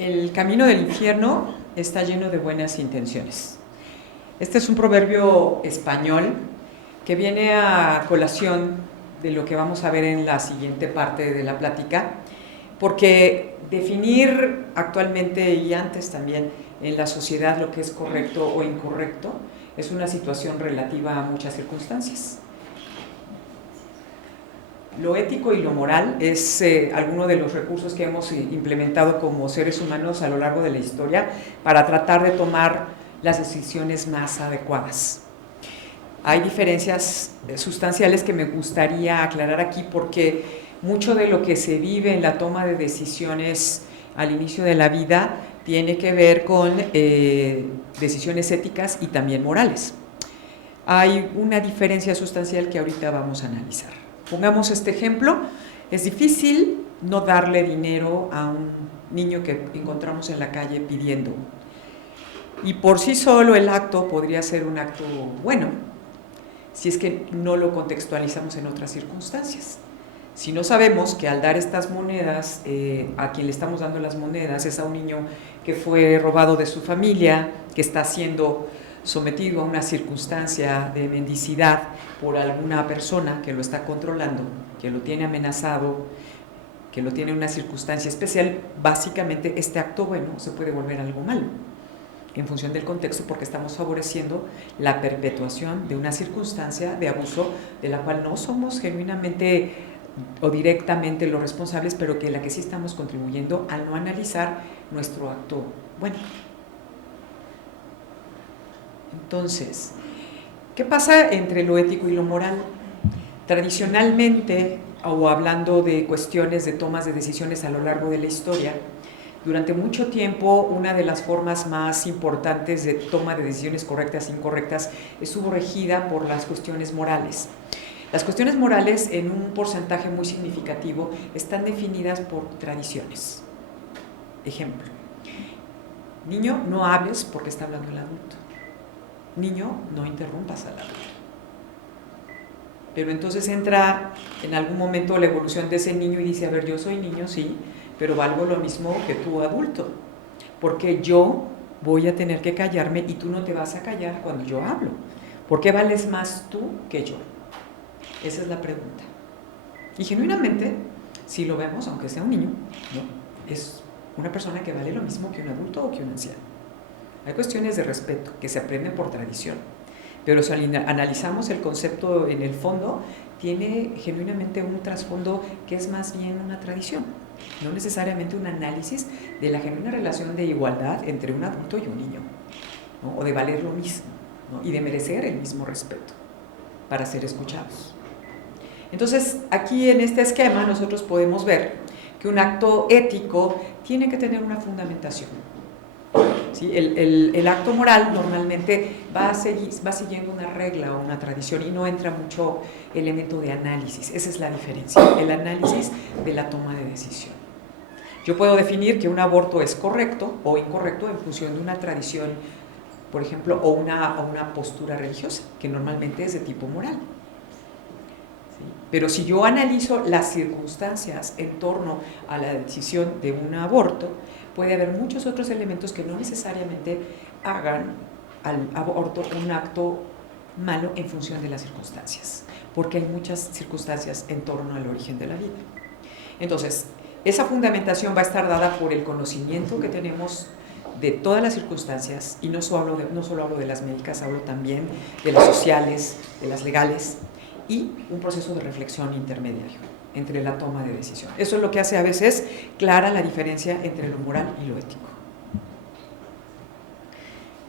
El camino del infierno está lleno de buenas intenciones. Este es un proverbio español que viene a colación de lo que vamos a ver en la siguiente parte de la plática, porque definir actualmente y antes también en la sociedad lo que es correcto o incorrecto es una situación relativa a muchas circunstancias. Lo ético y lo moral es alguno de los recursos que hemos implementado como seres humanos a lo largo de la historia para tratar de tomar las decisiones más adecuadas. Hay diferencias sustanciales que me gustaría aclarar aquí porque mucho de lo que se vive en la toma de decisiones al inicio de la vida tiene que ver con decisiones éticas y también morales. Hay una diferencia sustancial que ahorita vamos a analizar. Pongamos este ejemplo. Es difícil no darle dinero a un niño que encontramos en la calle pidiendo. Y por sí solo el acto podría ser un acto bueno, si es que no lo contextualizamos en otras circunstancias. Si no sabemos que al dar estas monedas, a quien le estamos dando las monedas es a un niño que fue robado de su familia, que está siendo sometido a una circunstancia de mendicidad por alguna persona que lo está controlando, que lo tiene amenazado, que lo tiene en una circunstancia especial, básicamente este acto bueno se puede volver algo malo en función del contexto, porque estamos favoreciendo la perpetuación de una circunstancia de abuso de la cual no somos genuinamente o directamente los responsables, pero que la que sí estamos contribuyendo al no analizar nuestro acto bueno. Entonces, ¿qué pasa entre lo ético y lo moral? Tradicionalmente, o hablando de cuestiones de tomas de decisiones a lo largo de la historia, durante mucho tiempo una de las formas más importantes de toma de decisiones correctas e incorrectas estuvo regida por las cuestiones morales. Las cuestiones morales, en un porcentaje muy significativo, están definidas por tradiciones. Ejemplo: niño, no hables porque está hablando el adulto. Niño, no interrumpas al adulto. Pero entonces entra en algún momento la evolución de ese niño y dice: a ver, yo soy niño, sí, pero valgo lo mismo que tú, adulto, porque yo voy a tener que callarme y tú no te vas a callar cuando yo hablo. ¿Por qué vales más tú que yo? Esa es la pregunta. Y genuinamente, si lo vemos, aunque sea un niño, ¿no?, es una persona que vale lo mismo que un adulto o que un anciano. Hay cuestiones de respeto que se aprenden por tradición, pero si analizamos el concepto en el fondo, tiene genuinamente un trasfondo que es más bien una tradición, no necesariamente un análisis de la genuina relación de igualdad entre un adulto y un niño, ¿no?, o de valer lo mismo, ¿no?, y de merecer el mismo respeto para ser escuchados. Entonces, aquí en este esquema nosotros podemos ver que un acto ético tiene que tener una fundamentación. ¿Sí? El acto moral normalmente va siguiendo una regla o una tradición y no entra mucho elemento de análisis. Esa es la diferencia, el análisis de la toma de decisión. Yo puedo definir que un aborto es correcto o incorrecto en función de una tradición, por ejemplo, o una postura religiosa, que normalmente es de tipo moral. ¿Sí? Pero si yo analizo las circunstancias en torno a la decisión de un aborto, puede haber muchos otros elementos que no necesariamente hagan al aborto un acto malo en función de las circunstancias, porque hay muchas circunstancias en torno al origen de la vida. Entonces, esa fundamentación va a estar dada por el conocimiento que tenemos de todas las circunstancias, y no solo hablo de las médicas, hablo también de las sociales, de las legales, y un proceso de reflexión intermediario entre la toma de decisión. Eso es lo que hace a veces clara la diferencia entre lo moral y lo ético.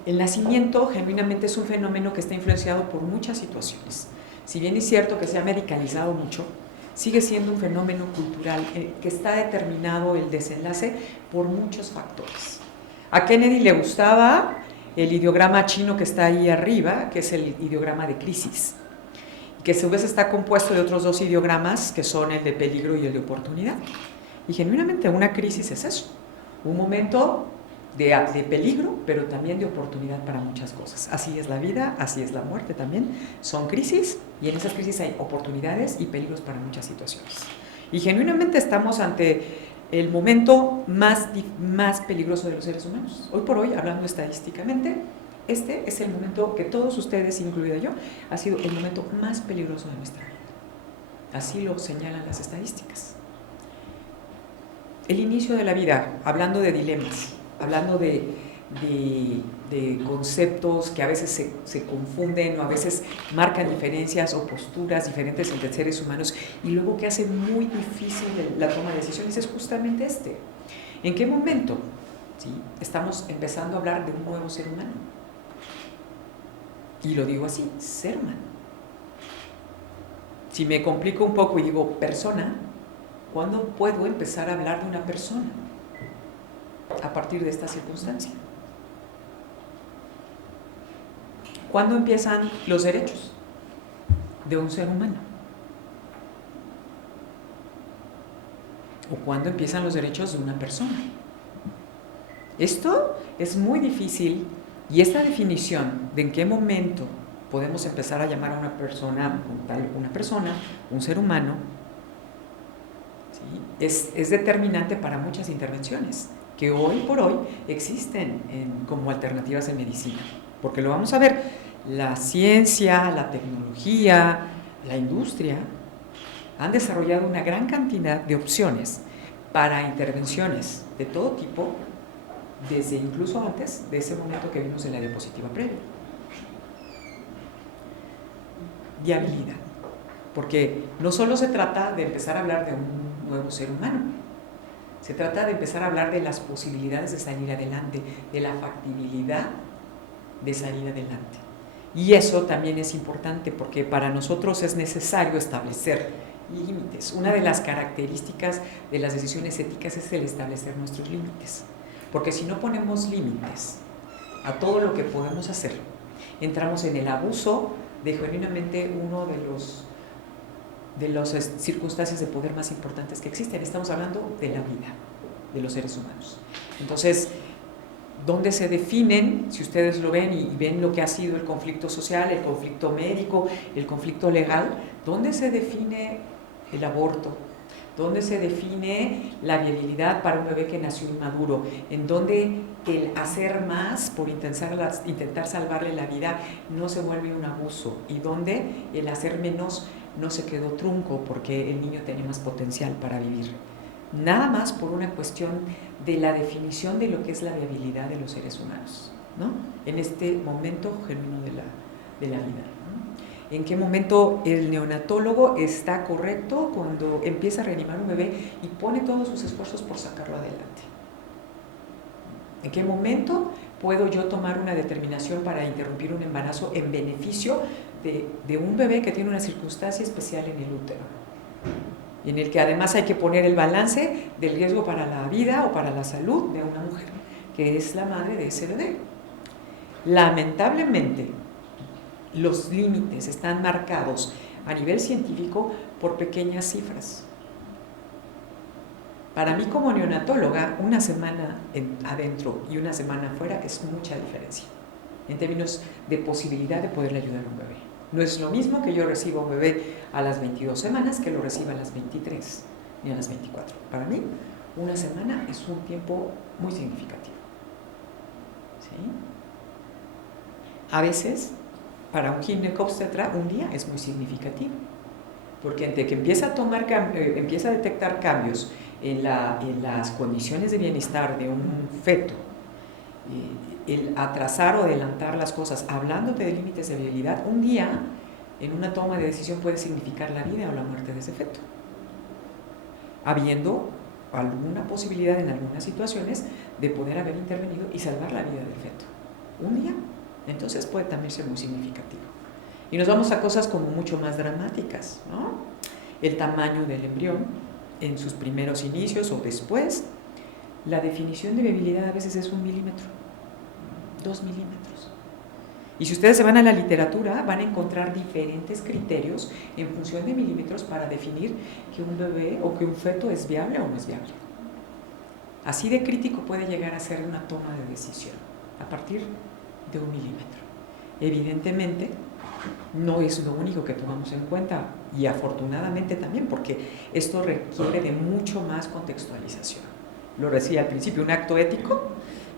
El nacimiento genuinamente es un fenómeno que está influenciado por muchas situaciones. Si bien es cierto que se ha medicalizado mucho, sigue siendo un fenómeno cultural que está determinado el desenlace por muchos factores. A Kennedy le gustaba el ideograma chino que está ahí arriba, que es el ideograma de crisis, que a su vez está compuesto de otros dos ideogramas, que son el de peligro y el de oportunidad. Y genuinamente una crisis es eso, un momento de peligro, pero también de oportunidad para muchas cosas. Así es la vida, así es la muerte también. Son crisis, y en esas crisis hay oportunidades y peligros para muchas situaciones. Y genuinamente estamos ante el momento más peligroso de los seres humanos. Hoy por hoy, hablando estadísticamente, este es el momento que todos ustedes, incluida yo, ha sido el momento más peligroso de nuestra vida. Así lo señalan las estadísticas. El inicio de la vida, hablando de dilemas, hablando de conceptos que a veces se confunden o a veces marcan diferencias o posturas diferentes entre seres humanos y luego que hace muy difícil la toma de decisiones es justamente este. ¿En qué momento, ¿sí?, estamos empezando a hablar de un nuevo ser humano? Y lo digo así, ser humano. Si me complico un poco y digo persona, ¿cuándo puedo empezar a hablar de una persona? A partir de esta circunstancia. ¿Cuándo empiezan los derechos de un ser humano? ¿O cuándo empiezan los derechos de una persona? Esto es muy difícil y esta definición de en qué momento podemos empezar a llamar a una persona como tal, una persona, un ser humano, ¿sí?, es determinante para muchas intervenciones que hoy por hoy existen como alternativas en medicina. Porque lo vamos a ver, la ciencia, la tecnología, la industria han desarrollado una gran cantidad de opciones para intervenciones de todo tipo, desde incluso antes de ese momento que vimos en la diapositiva previa. Viabilidad, porque no solo se trata de empezar a hablar de un nuevo ser humano, se trata de empezar a hablar de las posibilidades de salir adelante, de la factibilidad de salir adelante. Y eso también es importante porque para nosotros es necesario establecer límites. Una de las características de las decisiones éticas es el establecer nuestros límites. Porque si no ponemos límites a todo lo que podemos hacer, entramos en el abuso de genuinamente uno de las circunstancias de poder más importantes que existen. Estamos hablando de la vida de los seres humanos. Entonces, ¿dónde se definen, si ustedes lo ven y ven lo que ha sido el conflicto social, el conflicto médico, el conflicto legal? ¿Dónde se define el aborto? ¿Dónde se define la viabilidad para un bebé que nació inmaduro? ¿En dónde el hacer más por intentar salvarle la vida no se vuelve un abuso? ¿Y dónde el hacer menos no se quedó trunco porque el niño tenía más potencial para vivir? Nada más por una cuestión de la definición de lo que es la viabilidad de los seres humanos, ¿no?, en este momento genuino de la vida, ¿no? ¿En qué momento el neonatólogo está correcto cuando empieza a reanimar un bebé y pone todos sus esfuerzos por sacarlo adelante? ¿En qué momento puedo yo tomar una determinación para interrumpir un embarazo en beneficio de un bebé que tiene una circunstancia especial en el útero? En el que además hay que poner el balance del riesgo para la vida o para la salud de una mujer, que es la madre de ese bebé. Lamentablemente, los límites están marcados a nivel científico por pequeñas cifras. Para mí como neonatóloga, una semana adentro y una semana afuera es mucha diferencia, en términos de posibilidad de poderle ayudar a un bebé. No es lo mismo que yo reciba un bebé a las 22 semanas que lo reciba a las 23 ni a las 24. Para mí, una semana es un tiempo muy significativo. ¿Sí? A veces, para un ginecobstetra, un día es muy significativo, porque entre que empieza a detectar cambios en las condiciones de bienestar de un feto, el atrasar o adelantar las cosas, hablándote de límites de viabilidad, un día en una toma de decisión puede significar la vida o la muerte de ese feto, habiendo alguna posibilidad en algunas situaciones de poder haber intervenido y salvar la vida del feto. Un día, entonces puede también ser muy significativo. Y nos vamos a cosas como mucho más dramáticas, ¿no? El tamaño del embrión en sus primeros inicios o después. La definición de viabilidad a veces es 1 milímetro, 2 milímetros. Y si ustedes se van a la literatura, van a encontrar diferentes criterios en función de milímetros para definir que un bebé o que un feto es viable o no es viable. Así de crítico puede llegar a ser una toma de decisión a partir de 1 milímetro. Evidentemente, no es lo único que tomamos en cuenta, y afortunadamente también, porque esto requiere de mucho más contextualización. Lo decía al principio, un acto ético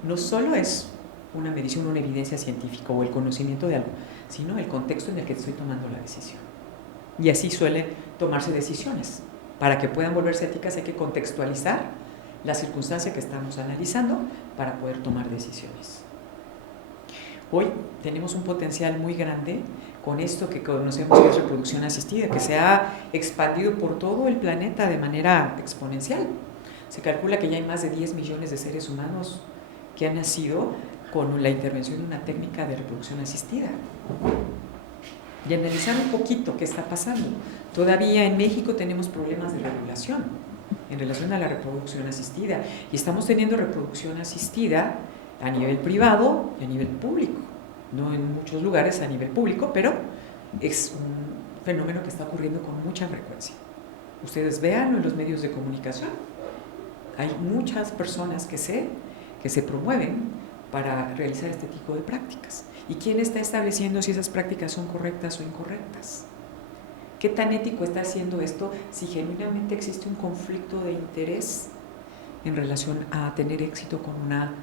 no solo es una medición, una evidencia científica o el conocimiento de algo, sino el contexto en el que estoy tomando la decisión. Y así suelen tomarse decisiones. Para que puedan volverse éticas hay que contextualizar la circunstancia que estamos analizando para poder tomar decisiones. Hoy tenemos un potencial muy grande con esto que conocemos que es reproducción asistida, que se ha expandido por todo el planeta de manera exponencial. Se calcula que ya hay más de 10 millones de seres humanos que han nacido con la intervención de una técnica de reproducción asistida. Y analizar un poquito qué está pasando. Todavía en México tenemos problemas de regulación en relación a la reproducción asistida, y estamos teniendo reproducción asistida a nivel privado y a nivel público, no en muchos lugares a nivel público, pero es un fenómeno que está ocurriendo con mucha frecuencia. Ustedes véanlo en los medios de comunicación, hay muchas personas que se promueven para realizar este tipo de prácticas. ¿Y quién está estableciendo si esas prácticas son correctas o incorrectas? ¿Qué tan ético está haciendo esto si genuinamente existe un conflicto de interés en relación a tener éxito con una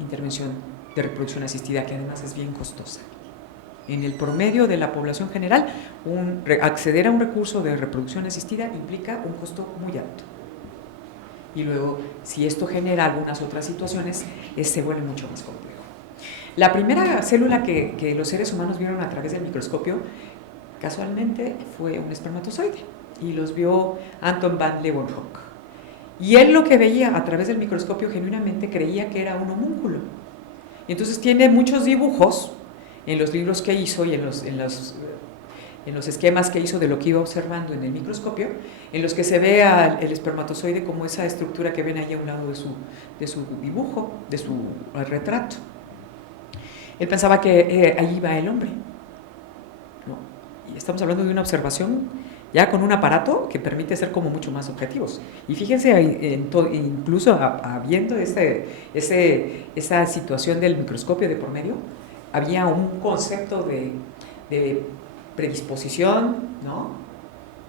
intervención de reproducción asistida, que además es bien costosa? En el promedio de la población general, acceder a un recurso de reproducción asistida implica un costo muy alto. Y luego, si esto genera algunas otras situaciones, se vuelve mucho más complejo. La primera célula que los seres humanos vieron a través del microscopio, casualmente, fue un espermatozoide, y los vio Anton van Leeuwenhoek. Y él lo que veía a través del microscopio genuinamente creía que era un homúnculo. Y entonces tiene muchos dibujos en los libros que hizo y en los esquemas que hizo de lo que iba observando en el microscopio, en los que se ve el espermatozoide como esa estructura que ven ahí a un lado de su dibujo, de su retrato. Él pensaba que ahí iba el hombre, ¿no? Y estamos hablando de una observación ya con un aparato que permite ser como mucho más objetivos. Y fíjense, incluso habiendo esa situación del microscopio de por medio, había un concepto de predisposición, ¿no?,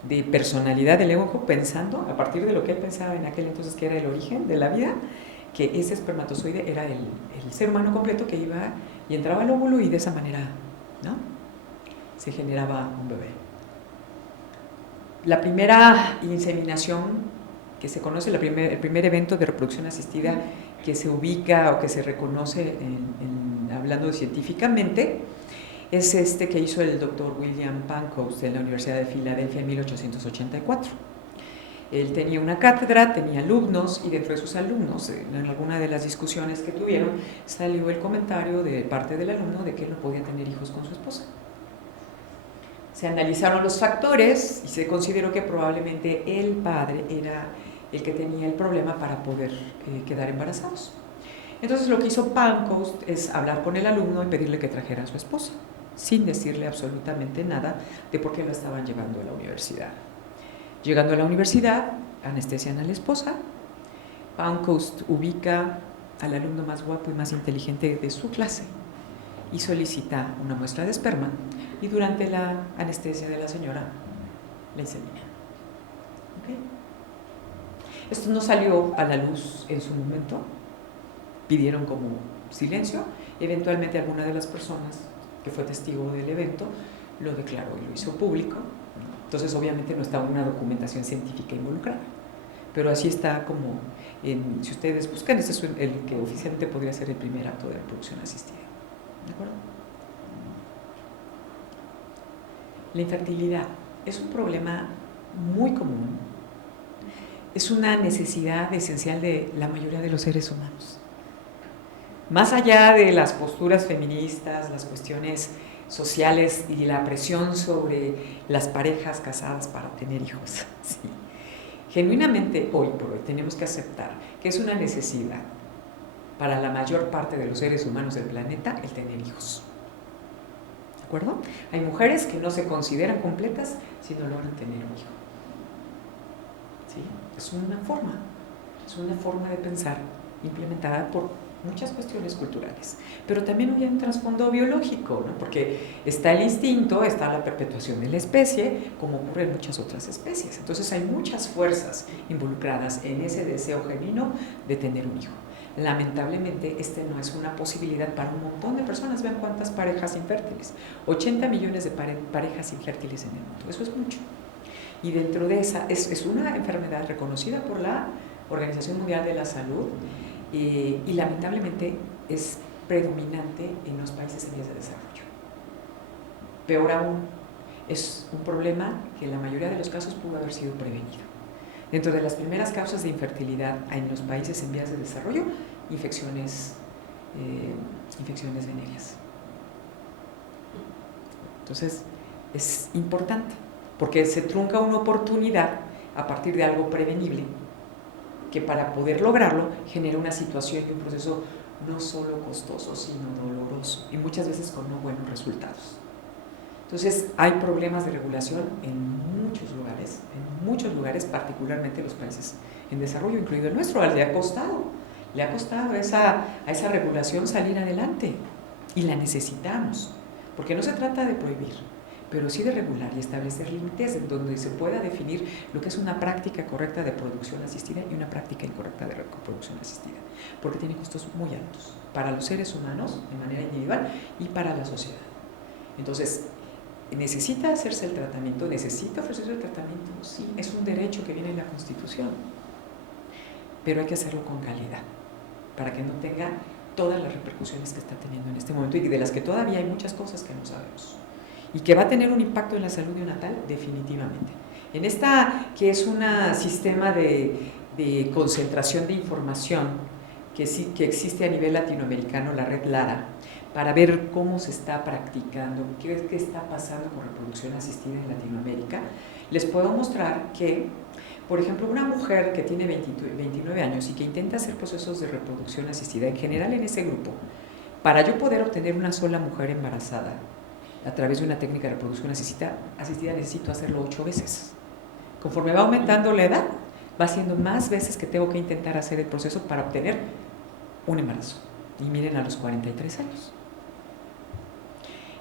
de personalidad de Leeuwenhoek, pensando, a partir de lo que él pensaba en aquel entonces que era el origen de la vida, que ese espermatozoide era el ser humano completo que iba y entraba al óvulo, y de esa manera, ¿no?, se generaba un bebé. La primera inseminación que se conoce, el primer evento de reproducción asistida que se ubica o que se reconoce hablando científicamente, es este que hizo el doctor William Pancoast en la Universidad de Filadelfia en 1884. Él tenía una cátedra, tenía alumnos, y dentro de sus alumnos, en alguna de las discusiones que tuvieron, salió el comentario de parte del alumno de que él no podía tener hijos con su esposa. Se analizaron los factores y se consideró que probablemente el padre era el que tenía el problema para poder quedar embarazados. Entonces lo que hizo Pancoast es hablar con el alumno y pedirle que trajera a su esposa, sin decirle absolutamente nada de por qué la estaban llevando a la universidad. Llegando a la universidad, anestesian a la esposa. Pancoast ubica al alumno más guapo y más inteligente de su clase y solicita una muestra de esperma, y durante la anestesia de la señora la insemina. ¿Okay? Esto no salió a la luz en su momento, pidieron como silencio. Eventualmente alguna de las personas que fue testigo del evento lo declaró y lo hizo público. Entonces obviamente no está una documentación científica involucrada, pero así está como, si ustedes buscan, este es el que oficialmente podría ser el primer acto de reproducción asistida. ¿De acuerdo? La infertilidad es un problema muy común, es una necesidad esencial de la mayoría de los seres humanos. Más allá de las posturas feministas, las cuestiones sociales y la presión sobre las parejas casadas para tener hijos, sí, genuinamente hoy por hoy tenemos que aceptar que es una necesidad para la mayor parte de los seres humanos del planeta el tener hijos. ¿De acuerdo? Hay mujeres que no se consideran completas si no logran tener un hijo. ¿Sí? Es una forma de pensar implementada por muchas cuestiones culturales, pero también hay un trasfondo biológico, ¿no? Porque está el instinto, está la perpetuación de la especie, como ocurre en muchas otras especies. Entonces hay muchas fuerzas involucradas en ese deseo genuino de tener un hijo. Lamentablemente, este no es una posibilidad para un montón de personas. Vean cuántas parejas infértiles, 80 millones de parejas infértiles en el mundo, eso es mucho. Y dentro de esa, es una enfermedad reconocida por la Organización Mundial de la Salud, y lamentablemente es predominante en los países en vías de desarrollo. Peor aún, es un problema que en la mayoría de los casos pudo haber sido prevenido. Dentro de las primeras causas de infertilidad en los países en vías de desarrollo, infecciones venéreas. Entonces, es importante, porque se trunca una oportunidad a partir de algo prevenible, que para poder lograrlo genera una situación y un proceso no solo costoso, sino doloroso, y muchas veces con no buenos resultados. Entonces, hay problemas de regulación en muchos lugares, particularmente los países en desarrollo, incluido el nuestro. Le ha costado a esa regulación salir adelante, y la necesitamos, porque no se trata de prohibir, pero sí de regular y establecer límites en donde se pueda definir lo que es una práctica correcta de reproducción asistida y una práctica incorrecta de reproducción asistida, porque tiene costos muy altos para los seres humanos de manera individual y para la sociedad. Entonces, ¿necesita hacerse el tratamiento? ¿Necesita ofrecerse el tratamiento? Sí, es un derecho que viene en la Constitución, pero hay que hacerlo con calidad, para que no tenga todas las repercusiones que está teniendo en este momento, y de las que todavía hay muchas cosas que no sabemos, y que va a tener un impacto en la salud neonatal definitivamente. En esta, que es un sistema de concentración de información que existe a nivel latinoamericano, la red LARA, para ver cómo se está practicando, qué está pasando con reproducción asistida en Latinoamérica, les puedo mostrar que, por ejemplo, una mujer que tiene 29 años y que intenta hacer procesos de reproducción asistida, en general en ese grupo, para yo poder obtener una sola mujer embarazada a través de una técnica de reproducción asistida necesito hacerlo 8 veces. Conforme va aumentando la edad, va siendo más veces que tengo que intentar hacer el proceso para obtener un embarazo. Y miren, a los 43 años.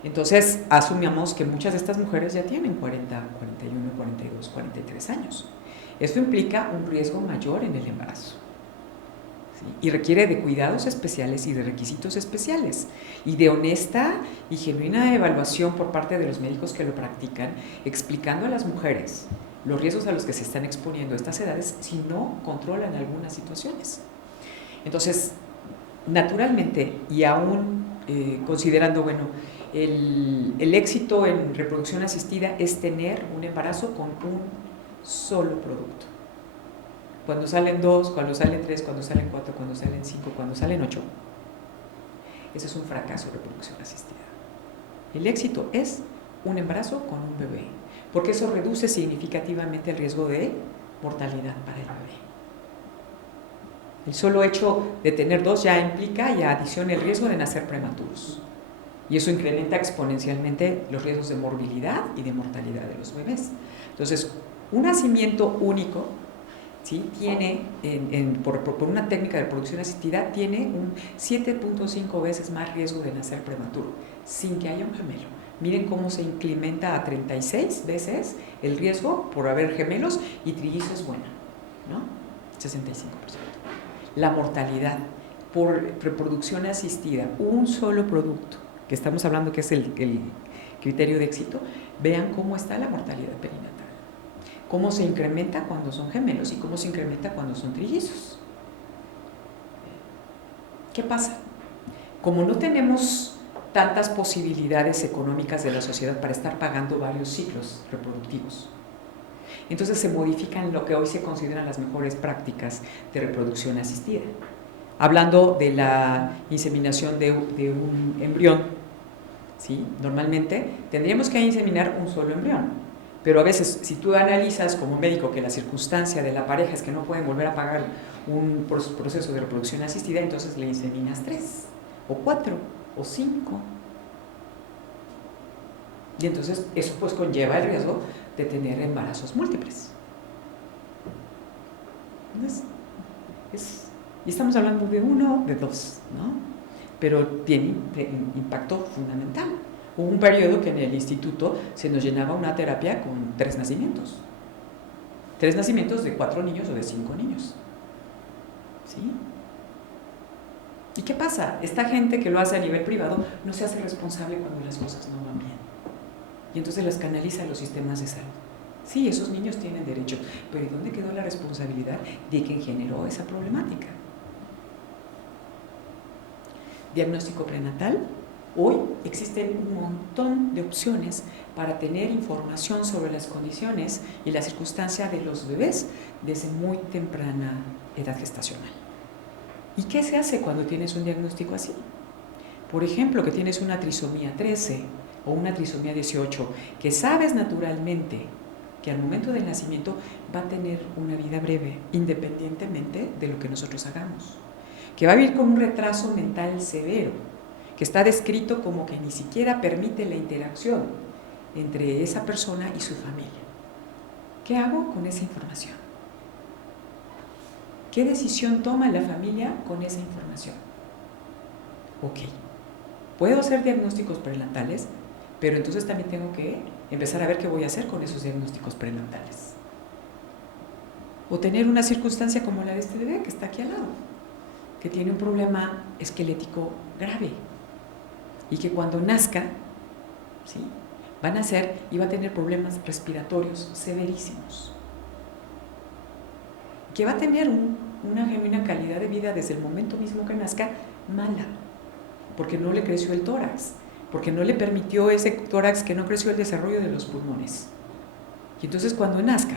Entonces, asumimos que muchas de estas mujeres ya tienen 40, 41, 42, 43 años. Esto implica un riesgo mayor en el embarazo, ¿sí? Y requiere de cuidados especiales y de requisitos especiales, y de honesta y genuina evaluación por parte de los médicos que lo practican, explicando a las mujeres los riesgos a los que se están exponiendo a estas edades si no controlan algunas situaciones. Entonces, naturalmente, y aún considerando, bueno, el éxito en reproducción asistida es tener un embarazo con un solo producto. Cuando salen 2, cuando salen 3, cuando salen 4, cuando salen 5, cuando salen 8, ese es un fracaso de reproducción asistida. El éxito es un embarazo con un bebé, porque eso reduce significativamente el riesgo de mortalidad para el bebé. El solo hecho de tener 2 ya implica y adiciona el riesgo de nacer prematuros. Y eso incrementa exponencialmente los riesgos de morbilidad y de mortalidad de los bebés. Entonces, un nacimiento único, ¿sí?, tiene, por una técnica de reproducción asistida, tiene un 7.5 veces más riesgo de nacer prematuro, sin que haya un gemelo. Miren cómo se incrementa a 36 veces el riesgo por haber gemelos, y trillizos, bueno, ¿no? 65%. La mortalidad por reproducción asistida, un solo producto, que estamos hablando que es el criterio de éxito, vean cómo está la mortalidad perinatal, cómo se incrementa cuando son gemelos y cómo se incrementa cuando son trillizos. ¿Qué pasa? Como no tenemos tantas posibilidades económicas de la sociedad para estar pagando varios ciclos reproductivos, entonces se modifican lo que hoy se consideran las mejores prácticas de reproducción asistida. Hablando de la inseminación de un embrión, ¿sí?, normalmente tendríamos que inseminar un solo embrión, pero a veces, si tú analizas como médico que la circunstancia de la pareja es que no pueden volver a pagar un proceso de reproducción asistida, entonces le inseminas 3, o 4, o 5. Y entonces eso pues conlleva el riesgo de tener embarazos múltiples. Entonces, Y estamos hablando de uno, de dos, ¿no? Pero tiene impacto fundamental. Hubo un periodo que en el instituto se nos llenaba una terapia con 3 nacimientos. 3 nacimientos de 4 niños o de 5 niños. ¿Sí? ¿Y qué pasa? Esta gente que lo hace a nivel privado no se hace responsable cuando las cosas no van bien. Y entonces las canaliza a los sistemas de salud. Sí, esos niños tienen derecho, pero ¿y dónde quedó la responsabilidad de quien generó esa problemática? Diagnóstico prenatal. Hoy existen un montón de opciones para tener información sobre las condiciones y la circunstancia de los bebés desde muy temprana edad gestacional. ¿Y qué se hace cuando tienes un diagnóstico así? Por ejemplo, que tienes una trisomía 13 o una trisomía 18, que sabes naturalmente que al momento del nacimiento va a tener una vida breve, independientemente de lo que nosotros hagamos. Que va a vivir con un retraso mental severo, que está descrito como que ni siquiera permite la interacción entre esa persona y su familia. ¿Qué hago con esa información? ¿Qué decisión toma la familia con esa información? Ok, puedo hacer diagnósticos prenatales, pero entonces también tengo que empezar a ver qué voy a hacer con esos diagnósticos prenatales. O tener una circunstancia como la de este bebé que está aquí al lado, que tiene un problema esquelético grave y que cuando nazca, ¿sí?, va a nacer y va a tener problemas respiratorios severísimos, que va a tener una genuina calidad de vida desde el momento mismo que nazca mala, porque no le creció el tórax, porque no le permitió ese tórax que no creció el desarrollo de los pulmones. Y entonces cuando nazca,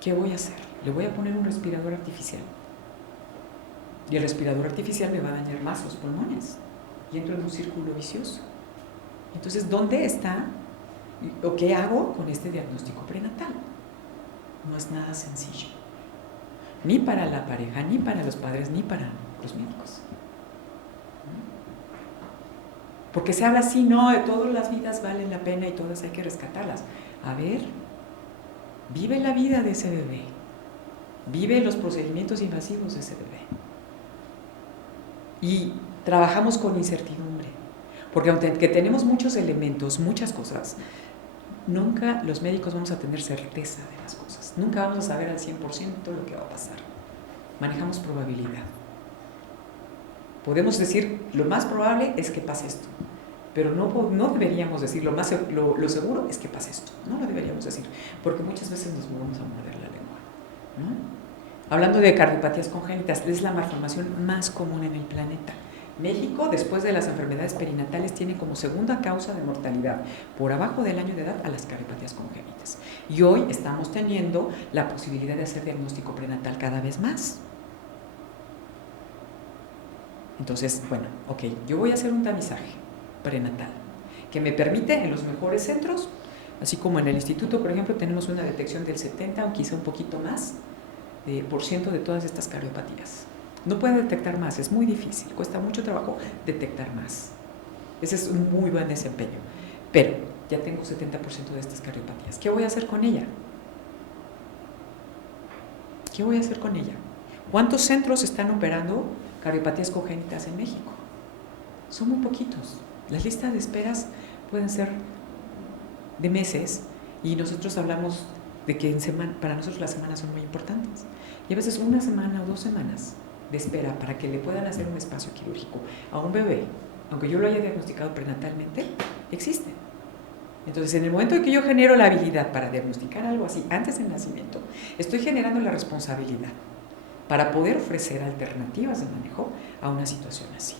¿qué voy a hacer? Le voy a poner un respirador artificial. Y el respirador artificial me va a dañar más los pulmones. Y entro en un círculo vicioso. Entonces, ¿dónde está o qué hago con este diagnóstico prenatal? No es nada sencillo. Ni para la pareja, ni para los padres, ni para los médicos. Porque se habla así, no, de todas las vidas valen la pena y todas hay que rescatarlas. A ver, vive la vida de ese bebé. Vive los procedimientos invasivos de ese bebé. Y trabajamos con incertidumbre. Porque aunque tenemos muchos elementos, muchas cosas, nunca los médicos vamos a tener certeza de las cosas. Nunca vamos a saber al 100% lo que va a pasar. Manejamos probabilidad. Podemos decir, lo más probable es que pase esto. Pero no deberíamos decir, lo seguro es que pase esto. No lo deberíamos decir, porque muchas veces nos vamos a morder la lengua, ¿no? Hablando de cardiopatías congénitas, es la malformación más común en el planeta. México, después de las enfermedades perinatales, tiene como segunda causa de mortalidad por abajo del año de edad a las cardiopatías congénitas. Y hoy estamos teniendo la posibilidad de hacer diagnóstico prenatal cada vez más. Entonces, bueno, ok, yo voy a hacer un tamizaje prenatal que me permite en los mejores centros, así como en el instituto, por ejemplo, tenemos una detección del 70 o quizá un poquito más por ciento de todas estas cardiopatías. No puede detectar más, es muy difícil, cuesta mucho trabajo detectar más. Ese es un muy buen desempeño. Pero ya tengo 70% de estas cardiopatías. ¿Qué voy a hacer con ella? ¿Qué voy a hacer con ella? ¿Cuántos centros están operando cardiopatías congénitas en México? Son muy poquitos. Las listas de esperas pueden ser de meses y nosotros hablamos de que para nosotros las semanas son muy importantes. Y a veces una semana o 2 semanas de espera para que le puedan hacer un espacio quirúrgico a un bebé, aunque yo lo haya diagnosticado prenatalmente, existe. Entonces, en el momento en que yo genero la habilidad para diagnosticar algo así antes del nacimiento, estoy generando la responsabilidad para poder ofrecer alternativas de manejo a una situación así.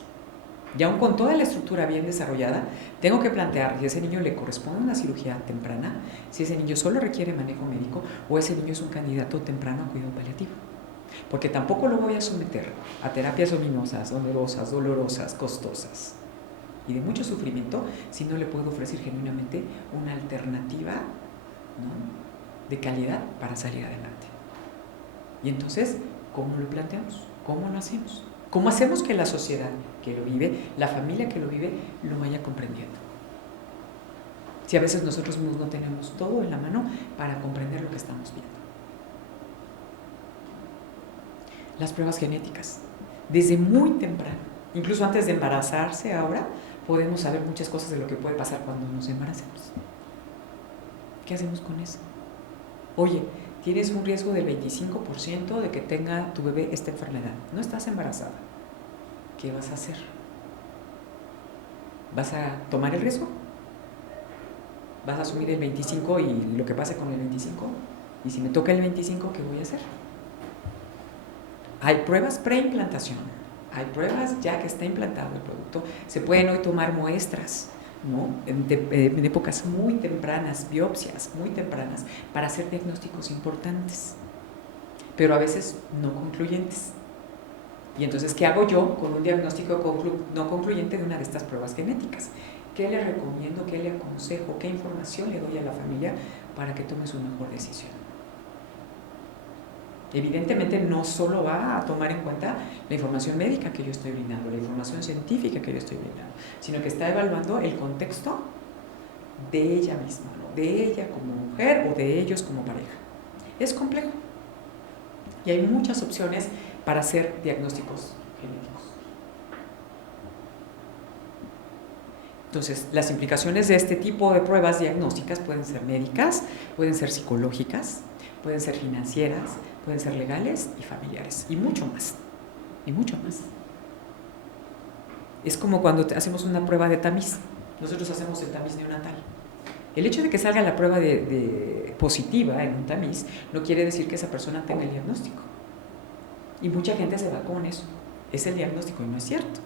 Y aún con toda la estructura bien desarrollada, tengo que plantear si a ese niño le corresponde una cirugía temprana, si ese niño solo requiere manejo médico o ese niño es un candidato temprano a cuidado paliativo. Porque tampoco lo voy a someter a terapias ominosas, onerosas, dolorosas, costosas y de mucho sufrimiento si no le puedo ofrecer genuinamente una alternativa, ¿no?, de calidad para salir adelante. Y entonces, ¿cómo lo planteamos? ¿Cómo lo hacemos? ¿Cómo hacemos que la sociedad que lo vive, la familia que lo vive, lo vaya comprendiendo? Si a veces nosotros mismos no tenemos todo en la mano para comprender lo que estamos viendo. las pruebas genéticas, desde muy temprano, incluso antes de embarazarse ahora, podemos saber muchas cosas de lo que puede pasar cuando nos embaracemos. ¿Qué hacemos con eso? Oye, tienes un riesgo del 25% de que tenga tu bebé esta enfermedad. No estás embarazada. ¿Qué vas a hacer? ¿Vas a tomar el riesgo? ¿Vas a asumir el 25 y lo que pase con el 25? Y si me toca el 25, ¿qué voy a hacer? Hay pruebas preimplantación, hay pruebas ya que está implantado el producto. Se pueden hoy tomar muestras, ¿no? En épocas muy tempranas, biopsias muy tempranas, para hacer diagnósticos importantes, pero a veces no concluyentes. Y entonces, ¿qué hago yo con un diagnóstico no concluyente de una de estas pruebas genéticas? ¿Qué le recomiendo, qué le aconsejo, qué información le doy a la familia para que tome su mejor decisión? Evidentemente no solo va a tomar en cuenta la información médica que yo estoy brindando, la información científica que yo estoy brindando, sino que está evaluando el contexto de ella misma, ¿no? De ella como mujer o de ellos como pareja. Es complejo y hay muchas opciones para hacer diagnósticos genéticos. Entonces, las implicaciones de este tipo de pruebas diagnósticas pueden ser médicas, pueden ser psicológicas, pueden ser financieras, pueden ser legales y familiares, y mucho más, y mucho más. Es como cuando hacemos una prueba de tamiz. Nosotros hacemos el tamiz neonatal. El hecho de que salga la prueba de positiva en un tamiz no quiere decir que esa persona tenga el diagnóstico. Y mucha gente se va con eso. Es el diagnóstico y no es cierto.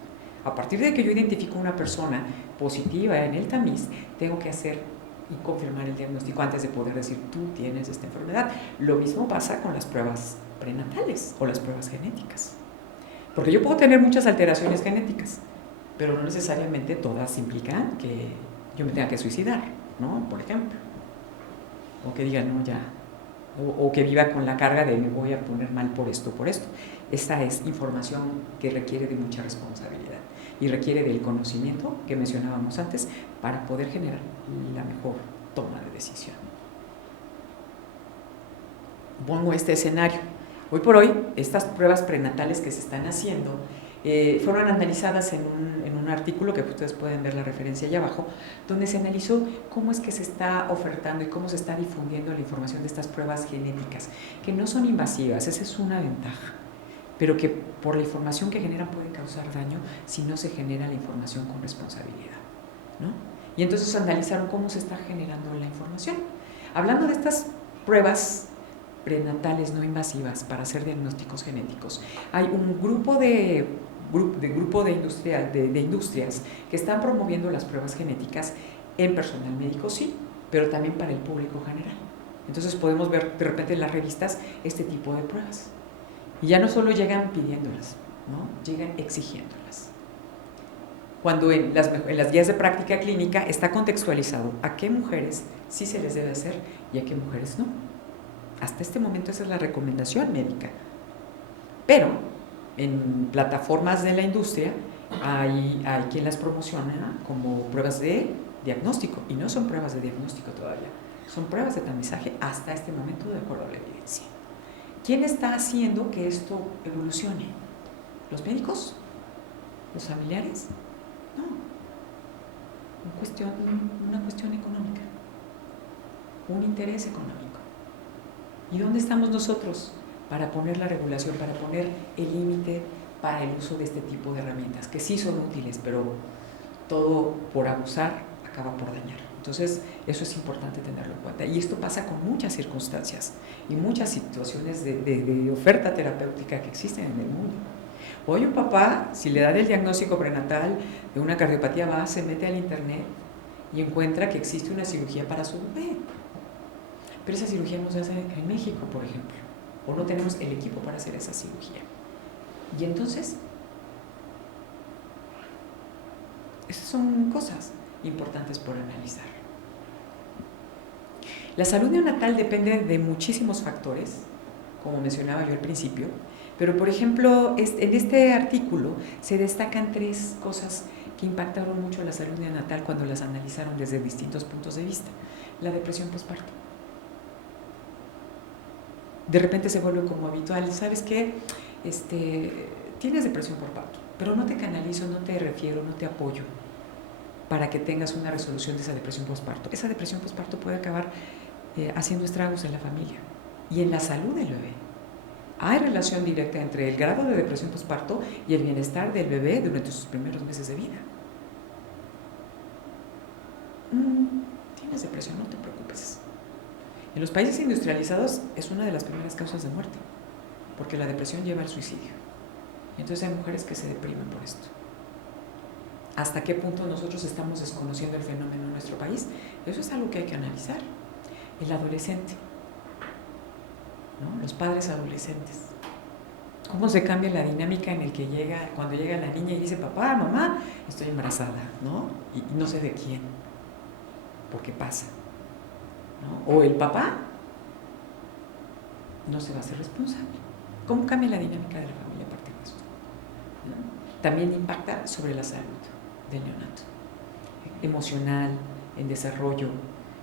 A partir de que yo identifico una persona positiva en el tamiz, tengo que hacer y confirmar el diagnóstico antes de poder decir tú tienes esta enfermedad. Lo mismo pasa con las pruebas prenatales o las pruebas genéticas. Porque yo puedo tener muchas alteraciones genéticas, pero no necesariamente todas implican que yo me tenga que suicidar, ¿no? Por ejemplo. O que diga, no, ya. O que viva con la carga de me voy a poner mal por esto, por esto. Esta es información que requiere de mucha responsabilidad y requiere del conocimiento que mencionábamos antes para poder generar la mejor toma de decisión. Pongo este escenario. Hoy por hoy, estas pruebas prenatales que se están haciendo fueron analizadas en un artículo que ustedes pueden ver la referencia allá abajo, donde se analizó cómo es que se está ofertando y cómo se está difundiendo la información de estas pruebas genéticas, que no son invasivas, esa es una ventaja, pero que por la información que generan pueden causar daño si no se genera la información con responsabilidad, ¿no? Y entonces analizaron cómo se está generando la información. Hablando de estas pruebas prenatales no invasivas para hacer diagnósticos genéticos, hay un grupo de industrias que están promoviendo las pruebas genéticas en personal médico, sí, pero también para el público general. Entonces podemos ver de repente en las revistas este tipo de pruebas. Y ya no solo llegan pidiéndolas, ¿no? Llegan exigiéndolas. Cuando en las guías de práctica clínica está contextualizado a qué mujeres sí se les debe hacer y a qué mujeres no. Hasta este momento esa es la recomendación médica. Pero en plataformas de la industria hay quien las promociona como pruebas de diagnóstico, y no son pruebas de diagnóstico todavía, son pruebas de tamizaje hasta este momento de acuerdo a la evidencia. ¿Quién está haciendo que esto evolucione? ¿Los médicos? ¿Los familiares? No. Una cuestión económica, un interés económico. ¿Y dónde estamos nosotros para poner la regulación, para poner el límite para el uso de este tipo de herramientas, que sí son útiles, pero todo por abusar acaba por dañar? Entonces, eso es importante tenerlo en cuenta. Y esto pasa con muchas circunstancias y muchas situaciones de oferta terapéutica que existen en el mundo. Hoy un papá, si le dan el diagnóstico prenatal de una cardiopatía, va, se mete al internet y encuentra que existe una cirugía para su bebé. Pero esa cirugía no se hace en México, por ejemplo, o no tenemos el equipo para hacer esa cirugía. Y entonces, esas son cosas importantes por analizar. La salud neonatal depende de muchísimos factores, como mencionaba yo al principio, pero por ejemplo, en este artículo se destacan 3 cosas que impactaron mucho la salud neonatal cuando las analizaron desde distintos puntos de vista. La depresión postparto. De repente se vuelve como habitual, ¿sabes qué? tienes depresión por parto, pero no te canalizo, no te refiero, no te apoyo para que tengas una resolución de esa depresión postparto. Esa depresión postparto puede acabar haciendo estragos en la familia y en la salud del bebé. Hay relación directa entre el grado de depresión postparto y el bienestar del bebé durante sus primeros meses de vida. Tienes depresión, no te preocupes. En los países industrializados es una de las primeras causas de muerte, porque la depresión lleva al suicidio. Y entonces hay mujeres que se deprimen por esto. ¿Hasta qué punto nosotros estamos desconociendo el fenómeno en nuestro país? Eso es algo que hay que analizar. El adolescente, ¿no? Los padres adolescentes. ¿Cómo se cambia la dinámica en el que cuando llega la niña y dice, papá, mamá, estoy embarazada, ¿no? Y no sé de quién, porque pasa, ¿no? O el papá no se va a hacer responsable. ¿Cómo cambia la dinámica de la familia a partir de esto? ¿No? También impacta sobre la salud del neonato, emocional, en desarrollo.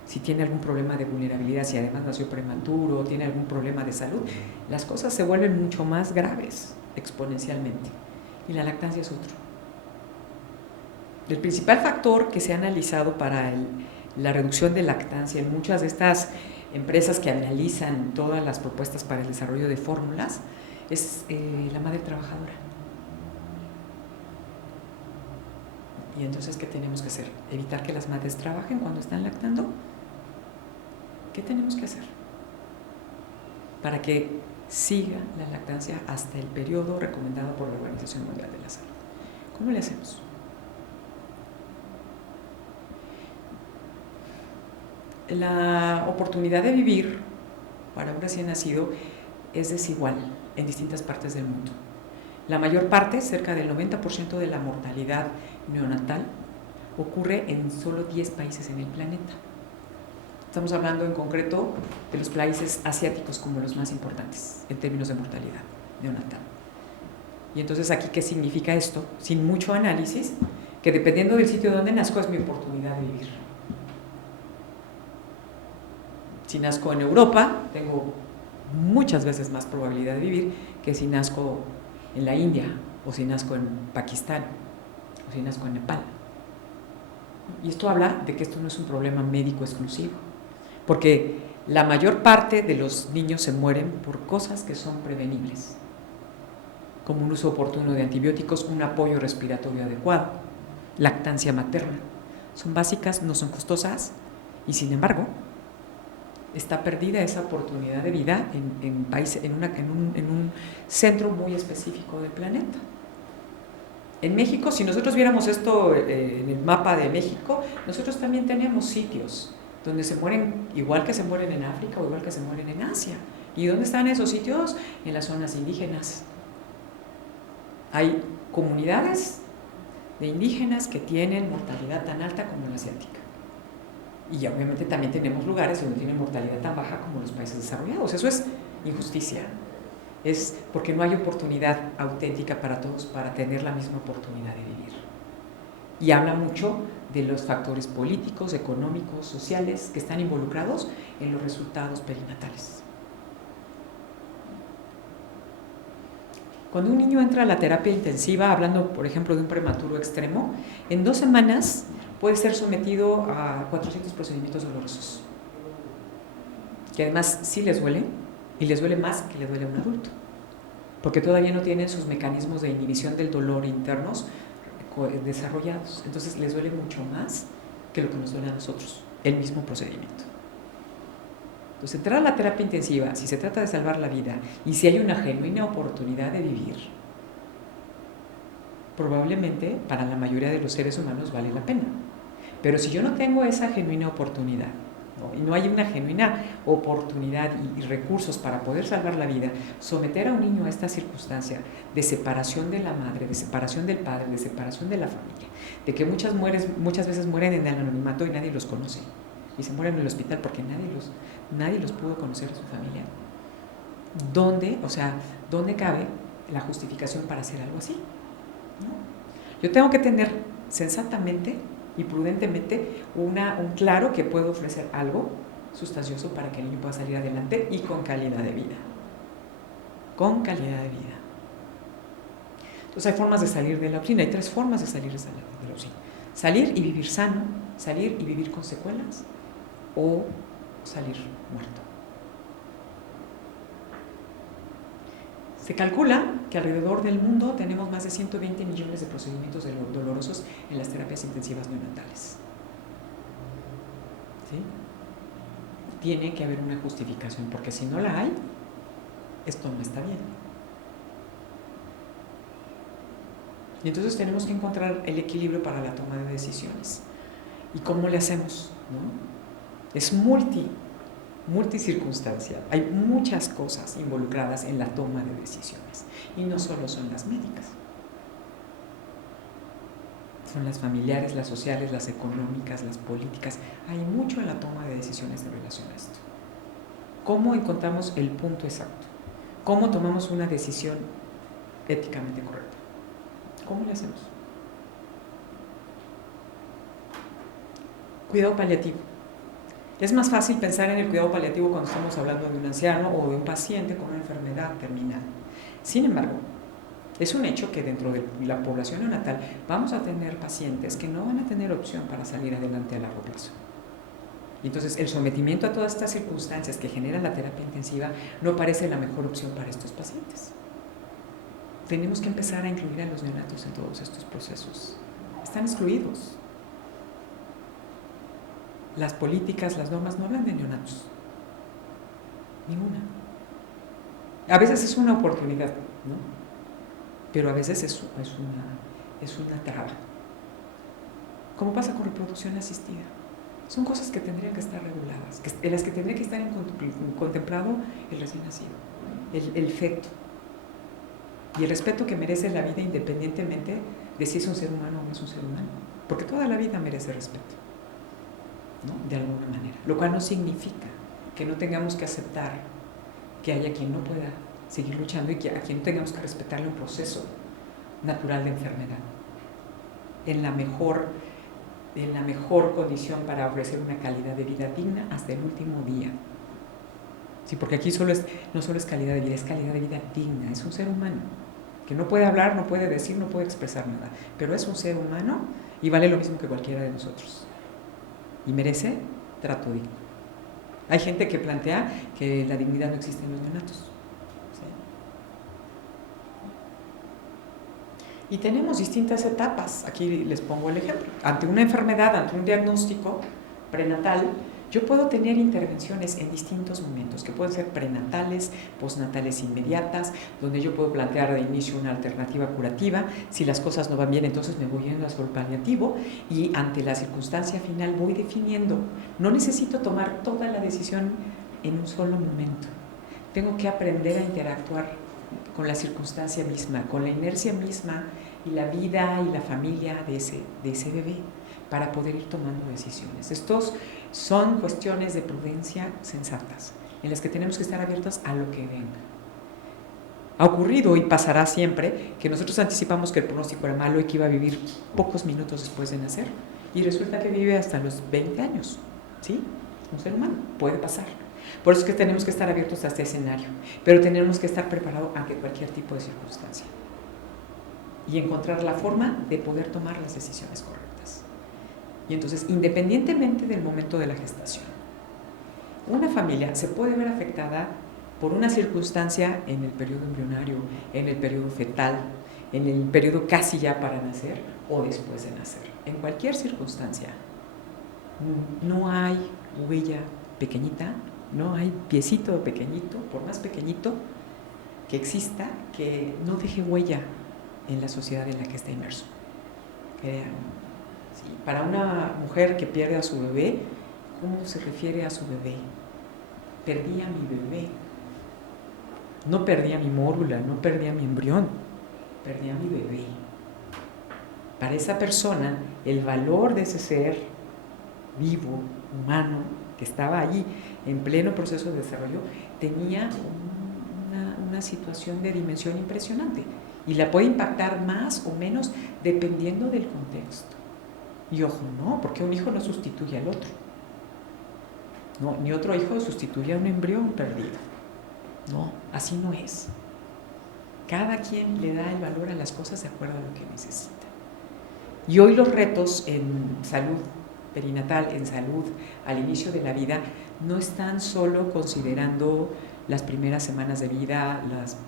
Si tiene algún problema de vulnerabilidad, si además nació prematuro, tiene algún problema de salud, las cosas se vuelven mucho más graves exponencialmente. Y la lactancia es otro. El principal factor que se ha analizado para la reducción de lactancia en muchas de estas empresas que analizan todas las propuestas para el desarrollo de fórmulas es la madre trabajadora. Y entonces, ¿qué tenemos que hacer? ¿Evitar que las madres trabajen cuando están lactando? ¿Qué tenemos que hacer para que siga la lactancia hasta el periodo recomendado por la Organización Mundial de la Salud? ¿Cómo le hacemos? La oportunidad de vivir para un recién nacido es desigual en distintas partes del mundo. La mayor parte, cerca del 90% de la mortalidad neonatal, ocurre en solo 10 países en el planeta. Estamos hablando en concreto de los países asiáticos como los más importantes en términos de mortalidad neonatal. Y entonces aquí, ¿qué significa esto? Sin mucho análisis, que dependiendo del sitio donde nazco es mi oportunidad de vivir. Si nazco en Europa, tengo muchas veces más probabilidad de vivir que si nazco en la India, o si nazco en Pakistán, o si nazco en Nepal. Y esto habla de que esto no es un problema médico exclusivo, porque la mayor parte de los niños se mueren por cosas que son prevenibles, como un uso oportuno de antibióticos, un apoyo respiratorio adecuado, lactancia materna. Son básicas, no son costosas, y sin embargo, está perdida esa oportunidad de vida en un centro muy específico del planeta. En México, si nosotros viéramos esto en el mapa de México, nosotros también tenemos sitios donde se mueren igual que se mueren en África o igual que se mueren en Asia. ¿Y dónde están esos sitios? En las zonas indígenas. Hay comunidades de indígenas que tienen mortalidad tan alta como la asiática. Y obviamente también tenemos lugares donde tienen mortalidad tan baja como los países desarrollados. Eso es injusticia. Es porque no hay oportunidad auténtica para todos para tener la misma oportunidad de vivir. Y habla mucho de los factores políticos, económicos, sociales que están involucrados en los resultados perinatales. Cuando un niño entra a la terapia intensiva, hablando por ejemplo de un prematuro extremo, en 2 semanas puede ser sometido a 400 procedimientos dolorosos, que además sí les duele, y les duele más que le duele a un adulto, porque todavía no tienen sus mecanismos de inhibición del dolor internos desarrollados. Entonces les duele mucho más que lo que nos duele a nosotros, el mismo procedimiento. Entonces, entrar a la terapia intensiva, si se trata de salvar la vida y si hay una genuina oportunidad de vivir, probablemente para la mayoría de los seres humanos vale la pena. Pero si yo no tengo esa genuina oportunidad, ¿no? Y no hay una genuina oportunidad y recursos para poder salvar la vida, someter a un niño a esta circunstancia de separación de la madre, de separación del padre, de separación de la familia, de que muchas veces mueren en el anonimato y nadie los conoce, y se mueren en el hospital porque nadie los pudo conocer a su familia. ¿Dónde cabe la justificación para hacer algo así? ¿No? Yo tengo que tener sensatamente y prudentemente un claro que puedo ofrecer algo sustancioso para que el niño pueda salir adelante y con calidad de vida. Con calidad de vida. Entonces hay formas de salir de la usina, hay 3 formas de salir de la usina. Salir y vivir sano, salir y vivir con secuelas, o salir muerto. Se calcula que alrededor del mundo tenemos más de 120 millones de procedimientos dolorosos en las terapias intensivas neonatales. ¿Sí? Tiene que haber una justificación, porque si no la hay, esto no está bien. Y entonces tenemos que encontrar el equilibrio para la toma de decisiones. ¿Y cómo le hacemos? ¿No? Es multicircunstancial. Hay muchas cosas involucradas en la toma de decisiones. Y no solo son las médicas. Son las familiares, las sociales, las económicas, las políticas. Hay mucho en la toma de decisiones en relación a esto. ¿Cómo encontramos el punto exacto? ¿Cómo tomamos una decisión éticamente correcta? ¿Cómo le hacemos? Cuidado paliativo. Es más fácil pensar en el cuidado paliativo cuando estamos hablando de un anciano o de un paciente con una enfermedad terminal. Sin embargo, es un hecho que dentro de la población neonatal vamos a tener pacientes que no van a tener opción para salir adelante a largo plazo. Entonces, el sometimiento a todas estas circunstancias que genera la terapia intensiva no parece la mejor opción para estos pacientes. Tenemos que empezar a incluir a los neonatos en todos estos procesos. Están excluidos. Las políticas, las normas no hablan de neonatos. Ninguna. A veces es una oportunidad, ¿no? Pero a veces es una traba. ¿Cómo pasa con reproducción asistida? Son cosas que tendrían que estar reguladas, en las que tendría que estar contemplado el recién nacido, el feto, y el respeto que merece la vida independientemente de si es un ser humano o no es un ser humano, porque toda la vida merece respeto, ¿no? De alguna manera, lo cual no significa que no tengamos que aceptar que haya quien no pueda seguir luchando y que a quien tengamos que respetarle un proceso natural de enfermedad en la mejor condición para ofrecer una calidad de vida digna hasta el último día. Sí, porque aquí no solo es calidad de vida, es calidad de vida digna. Es un ser humano que no puede hablar, no puede decir, no puede expresar nada, pero es un ser humano y vale lo mismo que cualquiera de nosotros y merece trato digno. Hay gente que plantea que la dignidad no existe en los neonatos. Y tenemos distintas etapas. Aquí les pongo el ejemplo. Ante una enfermedad, ante un diagnóstico prenatal, yo puedo tener intervenciones en distintos momentos, que pueden ser prenatales, postnatales inmediatas, donde yo puedo plantear de inicio una alternativa curativa. Si las cosas no van bien, entonces me voy yendo hacia el paliativo y ante la circunstancia final voy definiendo. No necesito tomar toda la decisión en un solo momento. Tengo que aprender a interactuar con la circunstancia misma, con la inercia misma y la vida y la familia de ese bebé para poder ir tomando decisiones. Estos son cuestiones de prudencia sensatas, en las que tenemos que estar abiertos a lo que venga. Ha ocurrido y pasará siempre que nosotros anticipamos que el pronóstico era malo y que iba a vivir pocos minutos después de nacer, y resulta que vive hasta los 20 años, ¿sí? Un ser humano, puede pasar. Por eso es que tenemos que estar abiertos a este escenario, pero tenemos que estar preparados ante cualquier tipo de circunstancia y encontrar la forma de poder tomar las decisiones correctas. Y entonces, independientemente del momento de la gestación, una familia se puede ver afectada por una circunstancia en el periodo embrionario, en el periodo fetal, en el periodo casi ya para nacer o después de nacer. En cualquier circunstancia, no hay huella pequeñita, no hay piecito pequeñito, por más pequeñito que exista, que no deje huella en la sociedad en la que está inmerso. Sí, para una mujer que pierde a su bebé, ¿cómo se refiere a su bebé? Perdí a mi bebé. No perdí a mi mórula, no perdí a mi embrión, perdí a mi bebé. Para esa persona, el valor de ese ser vivo, humano, que estaba allí en pleno proceso de desarrollo, tenía una situación de dimensión impresionante y la puede impactar más o menos dependiendo del contexto. Y ojo, no, porque un hijo no sustituye al otro. No, ni otro hijo sustituye a un embrión perdido. No, así no es. Cada quien le da el valor a las cosas de acuerdo a lo que necesita. Y hoy los retos en salud perinatal, en salud al inicio de la vida, no están solo considerando las primeras semanas de vida,